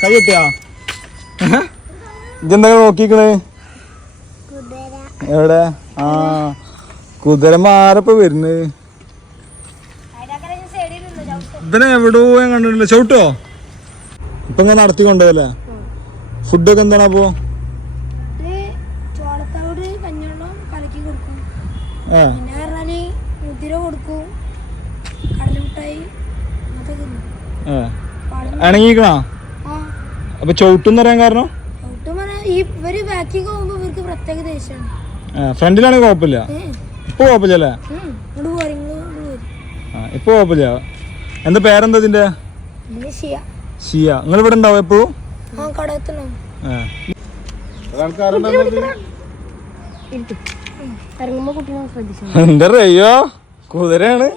കൈ കിട്ടിയാ ഇതെന്താ നോക്കിക്കണ് എവിടെ? ആ കുതിരമാരപ്പ വരുന്നത്. ഇതിനെ എവിടോ ഞാൻ കണ്ടിട്ടില്ല. ചവിട്ടോ ഇപ്പൊ ഇങ്ങനെ നടത്തി കൊണ്ടുപോയല്ലേ? ഫുഡൊക്കെ എന്താണ് അപ്പോ? ഇണങ്ങിക്കണോ? അപ്പൊ ചവിട്ടെന്ന് പറയാൻ കാരണം ഫ്രണ്ടിലാണെങ്കിൽ കുഴപ്പമില്ല. ഇപ്പൊ കുഴപ്പമില്ലല്ലേ? ഇപ്പൊ കുഴപ്പമില്ല. എന്താ പേരെന്താ ഇതിന്റെ? ഷിയ. നിങ്ങൾ ഇവിടെ ഉണ്ടാവും എപ്പോഴും? എന്താ റയ്യോ കുതിരയാണ്.